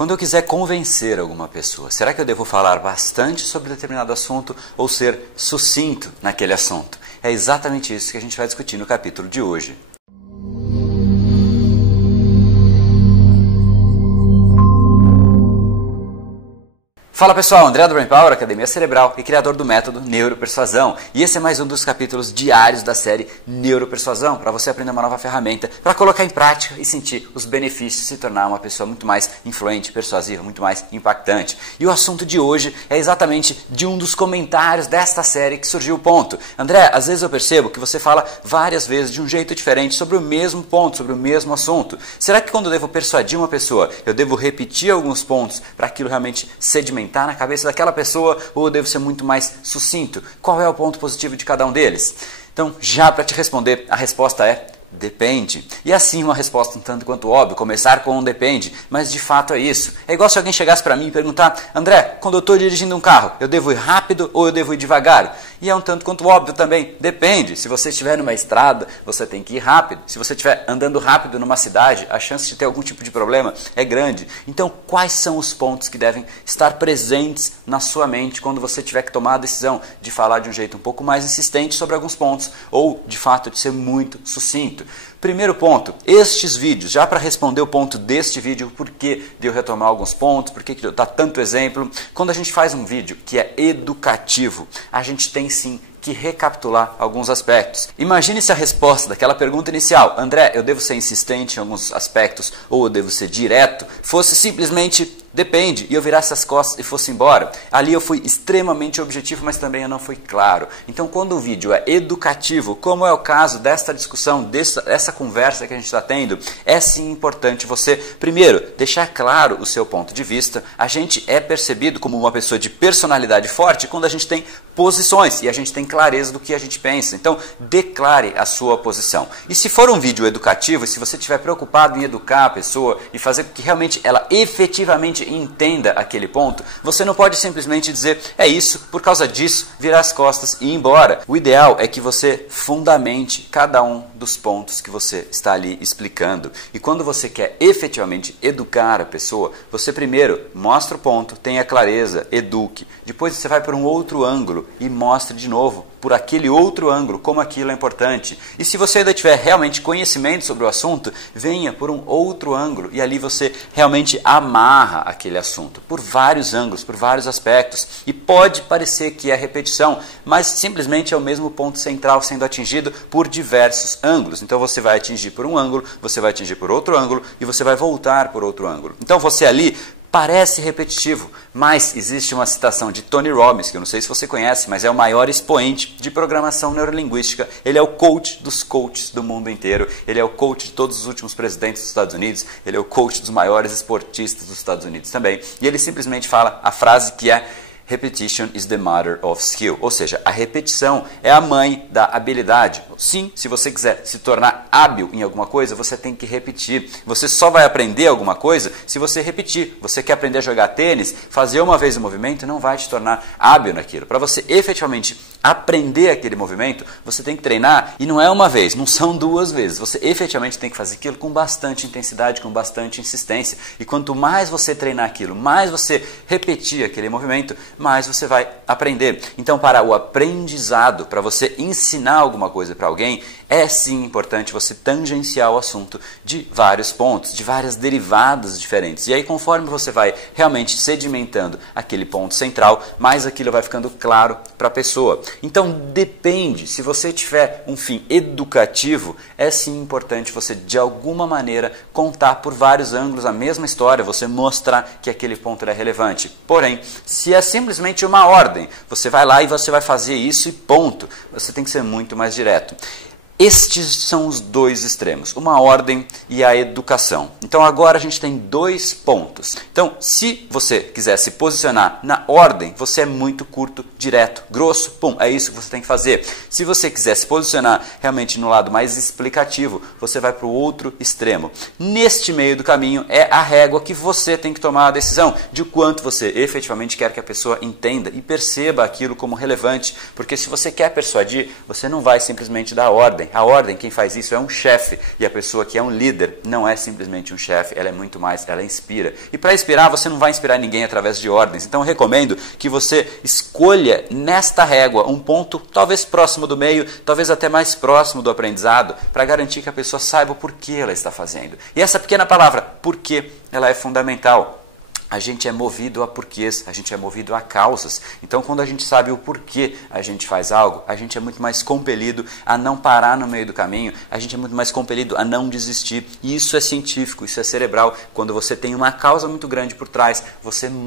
Quando eu quiser convencer alguma pessoa, será que eu devo falar bastante sobre determinado assunto ou ser sucinto naquele assunto? É exatamente isso que a gente vai discutir no capítulo de hoje. Fala pessoal, André do Brain Power, Academia Cerebral e criador do método Neuropersuasão. E esse é mais um dos capítulos diários da série Neuropersuasão, para você aprender uma nova ferramenta, para colocar em prática e sentir os benefícios de se tornar uma pessoa muito mais influente, persuasiva, muito mais impactante. E o assunto de hoje é exatamente de um dos comentários desta série que surgiu o ponto. André, às vezes eu percebo que você fala várias vezes de um jeito diferente sobre o mesmo ponto, sobre o mesmo assunto. Será que quando eu devo persuadir uma pessoa, eu devo repetir alguns pontos para aquilo realmente sedimentar na cabeça daquela pessoa, ou eu devo ser muito mais sucinto? Qual é o ponto positivo de cada um deles? Então, já para te responder, a resposta é depende. E assim uma resposta um tanto quanto óbvia, começar com um depende, mas de fato é isso. É igual se alguém chegasse para mim e perguntar: André, quando eu estou dirigindo um carro, eu devo ir rápido ou eu devo ir devagar? E é um tanto quanto óbvio também, depende. Se você estiver numa estrada, você tem que ir rápido. Se você estiver andando rápido numa cidade, a chance de ter algum tipo de problema é grande. Então, quais são os pontos que devem estar presentes na sua mente quando você tiver que tomar a decisão de falar de um jeito um pouco mais insistente sobre alguns pontos, ou de fato de ser muito sucinto? Primeiro ponto, estes vídeos, já para responder o ponto deste vídeo, por que de eu retomar alguns pontos, por que eu dar tanto exemplo, quando a gente faz um vídeo que é educativo, a gente tem sim que recapitular alguns aspectos. Imagine se a resposta daquela pergunta inicial, André, eu devo ser insistente em alguns aspectos ou eu devo ser direto, fosse simplesmente depende, e eu virasse as costas e fosse embora. Ali eu fui extremamente objetivo, mas também eu não fui claro. Então, quando o vídeo é educativo, como é o caso desta discussão, dessa conversa que a gente está tendo, é sim importante você, primeiro, deixar claro o seu ponto de vista. A gente é percebido como uma pessoa de personalidade forte quando a gente tem posições e a gente tem clareza do que a gente pensa. Então, declare a sua posição. E se for um vídeo educativo, e se você estiver preocupado em educar a pessoa e fazer com que realmente ela efetivamente entenda aquele ponto, você não pode simplesmente dizer, é isso, por causa disso, virar as costas e ir embora. O ideal é que você fundamente cada um dos pontos que você está ali explicando. E quando você quer efetivamente educar a pessoa, você primeiro mostra o ponto, tenha clareza, eduque. Depois você vai para um outro ângulo e mostre de novo por aquele outro ângulo, como aquilo é importante. E se você ainda tiver realmente conhecimento sobre o assunto, venha por um outro ângulo e ali você realmente amarra aquele assunto, por vários ângulos, por vários aspectos. E pode parecer que é repetição, mas simplesmente é o mesmo ponto central sendo atingido por diversos ângulos. Então você vai atingir por um ângulo, você vai atingir por outro ângulo e você vai voltar por outro ângulo. Então você ali parece repetitivo, mas existe uma citação de Tony Robbins, que eu não sei se você conhece, mas é o maior expoente de programação neurolinguística. Ele é o coach dos coaches do mundo inteiro, ele é o coach de todos os últimos presidentes dos Estados Unidos, ele é o coach dos maiores esportistas dos Estados Unidos também. E ele simplesmente fala a frase que é: Repetition is the mother of skill. Ou seja, a repetição é a mãe da habilidade. Sim, se você quiser se tornar hábil em alguma coisa, você tem que repetir. Você só vai aprender alguma coisa se você repetir. Você quer aprender a jogar tênis, fazer uma vez o movimento não vai te tornar hábil naquilo. Para você efetivamente aprender aquele movimento, você tem que treinar, e não é uma vez, não são duas vezes. Você efetivamente tem que fazer aquilo com bastante intensidade, com bastante insistência. E quanto mais você treinar aquilo, mais você repetir aquele movimento, mais você vai aprender. Então, para o aprendizado, para você ensinar alguma coisa para alguém, é sim importante você tangenciar o assunto de vários pontos, de várias derivadas diferentes. E aí, conforme você vai realmente sedimentando aquele ponto central, mais aquilo vai ficando claro para a pessoa. Então, depende. Se você tiver um fim educativo, é sim importante você, de alguma maneira, contar por vários ângulos a mesma história, você mostrar que aquele ponto é relevante. Porém, se é simplesmente uma ordem, você vai lá e você vai fazer isso e ponto. Você tem que ser muito mais direto. Estes são os dois extremos, uma ordem e a educação. Então agora a gente tem dois pontos. Então, se você quiser se posicionar na ordem, você é muito curto, direto, grosso, pum, é isso que você tem que fazer. Se você quiser se posicionar realmente no lado mais explicativo, você vai para o outro extremo. Neste meio do caminho é a régua que você tem que tomar a decisão de quanto você efetivamente quer que a pessoa entenda e perceba aquilo como relevante. Porque se você quer persuadir, você não vai simplesmente dar ordem. A ordem, quem faz isso é um chefe, e a pessoa que é um líder não é simplesmente um chefe, ela é muito mais, ela inspira. E para inspirar, você não vai inspirar ninguém através de ordens. Então eu recomendo que você escolha nesta régua um ponto talvez próximo do meio, talvez até mais próximo do aprendizado, para garantir que a pessoa saiba o porquê ela está fazendo. E essa pequena palavra, porquê, ela é fundamental. A gente é movido a porquês, a gente é movido a causas. Então, quando a gente sabe o porquê a gente faz algo, a gente é muito mais compelido a não parar no meio do caminho, a gente é muito mais compelido a não desistir. E isso é científico, isso é cerebral. Quando você tem uma causa muito grande por trás,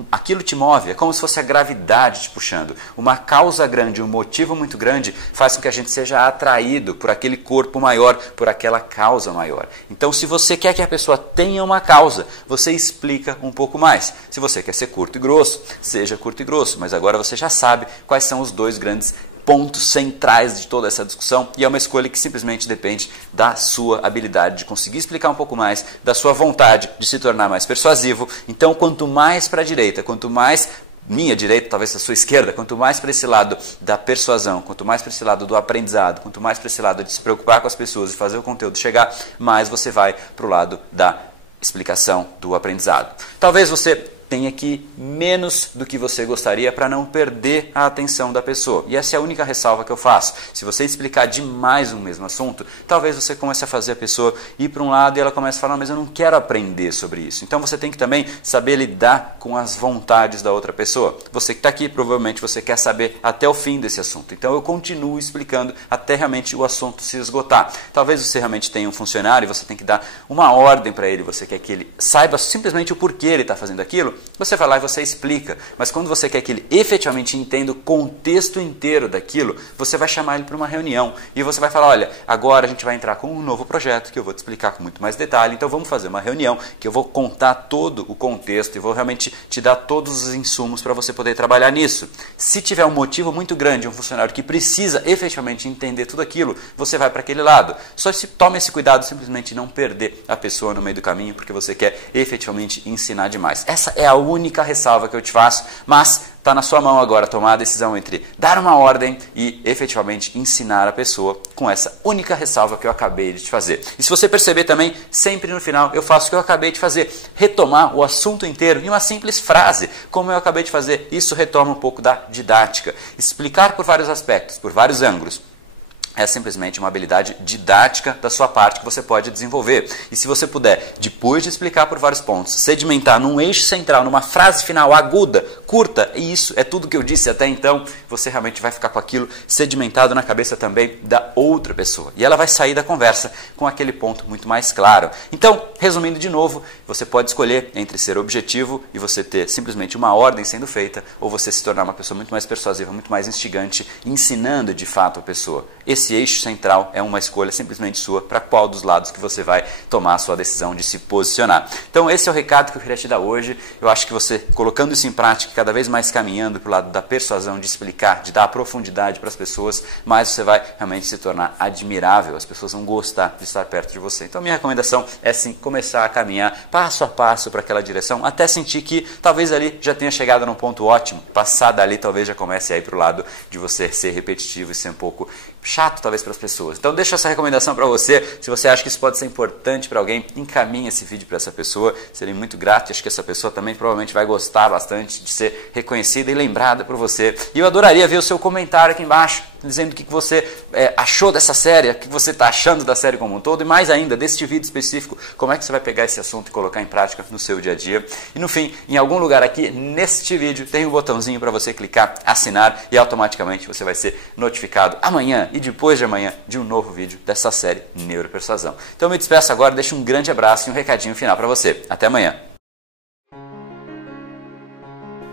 aquilo te move, é como se fosse a gravidade te puxando. Uma causa grande, um motivo muito grande, faz com que a gente seja atraído por aquele corpo maior, por aquela causa maior. Então, se você quer que a pessoa tenha uma causa, você explica um pouco mais. Se você quer ser curto e grosso, seja curto e grosso, mas agora você já sabe quais são os dois grandes pontos centrais de toda essa discussão, e é uma escolha que simplesmente depende da sua habilidade de conseguir explicar um pouco mais, da sua vontade de se tornar mais persuasivo. Então, quanto mais para a direita, quanto mais minha direita, talvez a sua esquerda, quanto mais para esse lado da persuasão, quanto mais para esse lado do aprendizado, quanto mais para esse lado de se preocupar com as pessoas e fazer o conteúdo chegar, mais você vai para o lado da explicação do aprendizado. Talvez você tenha aqui menos do que você gostaria para não perder a atenção da pessoa. E essa é a única ressalva que eu faço. Se você explicar demais um mesmo assunto, talvez você comece a fazer a pessoa ir para um lado e ela comece a falar, mas eu não quero aprender sobre isso. Então você tem que também saber lidar com as vontades da outra pessoa. Você que está aqui, provavelmente você quer saber até o fim desse assunto. Então eu continuo explicando até realmente o assunto se esgotar. Talvez você realmente tenha um funcionário e você tem que dar uma ordem para ele, você quer que ele saiba simplesmente o porquê ele está fazendo aquilo, você vai lá e você explica. Mas quando você quer que ele efetivamente entenda o contexto inteiro daquilo, você vai chamar ele para uma reunião e você vai falar, olha, agora a gente vai entrar com um novo projeto que eu vou te explicar com muito mais detalhe, então vamos fazer uma reunião que eu vou contar todo o contexto e vou realmente te dar todos os insumos para você poder trabalhar nisso. Se tiver um motivo muito grande, um funcionário que precisa efetivamente entender tudo aquilo, você vai para aquele lado. Só tome esse cuidado simplesmente de não perder a pessoa no meio do caminho, porque você quer efetivamente ensinar demais. Essa é a única ressalva que eu te faço, mas está na sua mão agora tomar a decisão entre dar uma ordem e efetivamente ensinar a pessoa com essa única ressalva que eu acabei de te fazer. E se você perceber também, sempre no final eu faço o que eu acabei de fazer, retomar o assunto inteiro em uma simples frase, como eu acabei de fazer. Isso retoma um pouco da didática. Explicar por vários aspectos, por vários ângulos, é simplesmente uma habilidade didática da sua parte que você pode desenvolver. E se você puder, depois de explicar por vários pontos, sedimentar num eixo central, numa frase final aguda, curta, e isso é tudo que eu disse até então, você realmente vai ficar com aquilo sedimentado na cabeça também da outra pessoa. E ela vai sair da conversa com aquele ponto muito mais claro. Então, resumindo de novo, você pode escolher entre ser objetivo e você ter simplesmente uma ordem sendo feita, ou você se tornar uma pessoa muito mais persuasiva, muito mais instigante, ensinando de fato a pessoa. Esse eixo central é uma escolha simplesmente sua para qual dos lados que você vai tomar a sua decisão de se posicionar. Então esse é o recado que eu queria te dar hoje. Eu acho que você, colocando isso em prática, cada vez mais caminhando para o lado da persuasão, de explicar, de dar profundidade para as pessoas, mais você vai realmente se tornar admirável. As pessoas vão gostar de estar perto de você. Então minha recomendação é sim começar a caminhar passo a passo para aquela direção, até sentir que talvez ali já tenha chegado num ponto ótimo. Passar dali talvez já comece a ir para o lado de você ser repetitivo e ser um pouco chato talvez para as pessoas. Então deixa essa recomendação para você. Se você acha que isso pode ser importante para alguém, encaminhe esse vídeo para essa pessoa. Serei muito grato e acho que essa pessoa também provavelmente vai gostar bastante de ser reconhecida e lembrada por você. E eu adoraria ver o seu comentário aqui embaixo, dizendo o que você achou dessa série, o que você está achando da série como um todo, e mais ainda, deste vídeo específico, como é que você vai pegar esse assunto e colocar em prática no seu dia a dia. E no fim, em algum lugar aqui, neste vídeo, tem um botãozinho para você clicar, assinar, e automaticamente você vai ser notificado amanhã e depois de amanhã de um novo vídeo dessa série Neuropersuasão. Então eu me despeço agora, deixo um grande abraço e um recadinho final para você. Até amanhã!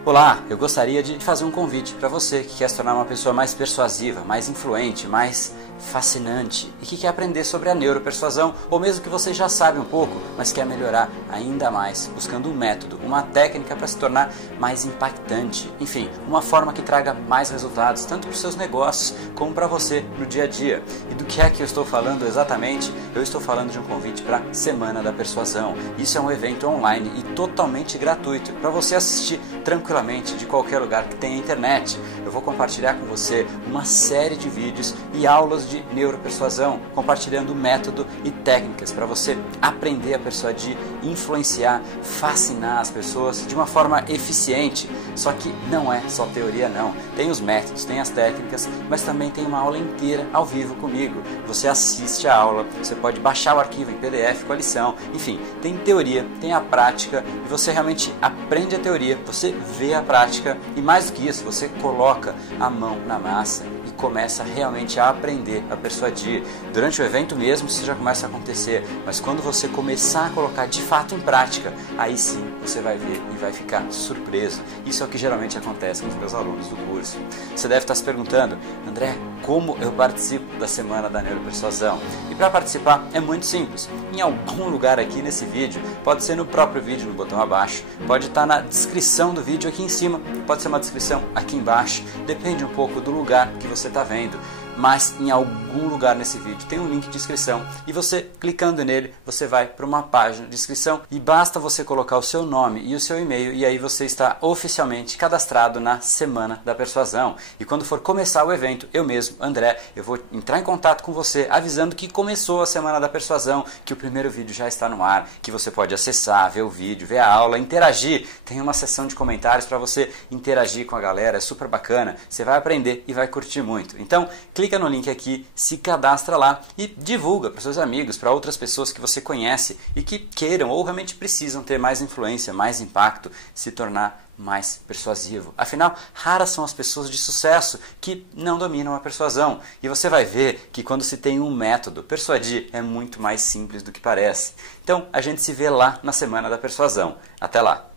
Olá, eu gostaria de fazer um convite para você que quer se tornar uma pessoa mais persuasiva, mais influente, mais fascinante e que quer aprender sobre a neuropersuasão, ou mesmo que você já sabe um pouco, mas quer melhorar ainda mais, buscando um método, uma técnica para se tornar mais impactante. Enfim, uma forma que traga mais resultados, tanto para os seus negócios como para você no dia a dia. E do que é que eu estou falando exatamente? Eu estou falando de um convite para a Semana da Persuasão. Isso é um evento online e totalmente gratuito para você assistir tranquilamente tranquilamente de qualquer lugar que tenha internet. Eu vou compartilhar com você uma série de vídeos e aulas de neuropersuasão, compartilhando método e técnicas para você aprender a persuadir, influenciar, fascinar as pessoas de uma forma eficiente. Só que não é só teoria não, tem os métodos, tem as técnicas, mas também tem uma aula inteira ao vivo comigo. Você assiste a aula, você pode baixar o arquivo em PDF com a lição, enfim, tem teoria, tem a prática e você realmente aprende a teoria, você vê a prática e mais do que isso, você coloca a mão na massa e começa realmente a aprender a persuadir. Durante o evento mesmo isso já começa a acontecer, mas quando você começar a colocar de fato em prática, aí sim você vai ver e vai ficar surpreso. Isso é o que geralmente acontece com os meus alunos do curso. Você deve estar se perguntando, André, como eu participo da Semana da Neuropersuasão? E para participar é muito simples. Em algum lugar aqui nesse vídeo, pode ser no próprio vídeo, no botão abaixo, pode estar na descrição do vídeo aqui em cima, pode ser uma descrição aqui embaixo, depende um pouco do lugar que você está vendo. Mas em algum lugar nesse vídeo tem um link de inscrição e você clicando nele, você vai para uma página de inscrição e basta você colocar o seu nome e o seu e-mail e aí você está oficialmente cadastrado na Semana da Persuasão. E quando for começar o evento, eu mesmo, André, eu vou entrar em contato com você avisando que começou a Semana da Persuasão, que o primeiro vídeo já está no ar, que você pode acessar, ver o vídeo, ver a aula, interagir. Tem uma seção de comentários para você interagir com a galera, é super bacana, você vai aprender e vai curtir muito. Então, clica no link aqui, se cadastra lá e divulga para seus amigos, para outras pessoas que você conhece e que queiram ou realmente precisam ter mais influência, mais impacto, se tornar mais persuasivo. Afinal, raras são as pessoas de sucesso que não dominam a persuasão. E você vai ver que quando se tem um método, persuadir é muito mais simples do que parece. Então, a gente se vê lá na Semana da Persuasão. Até lá!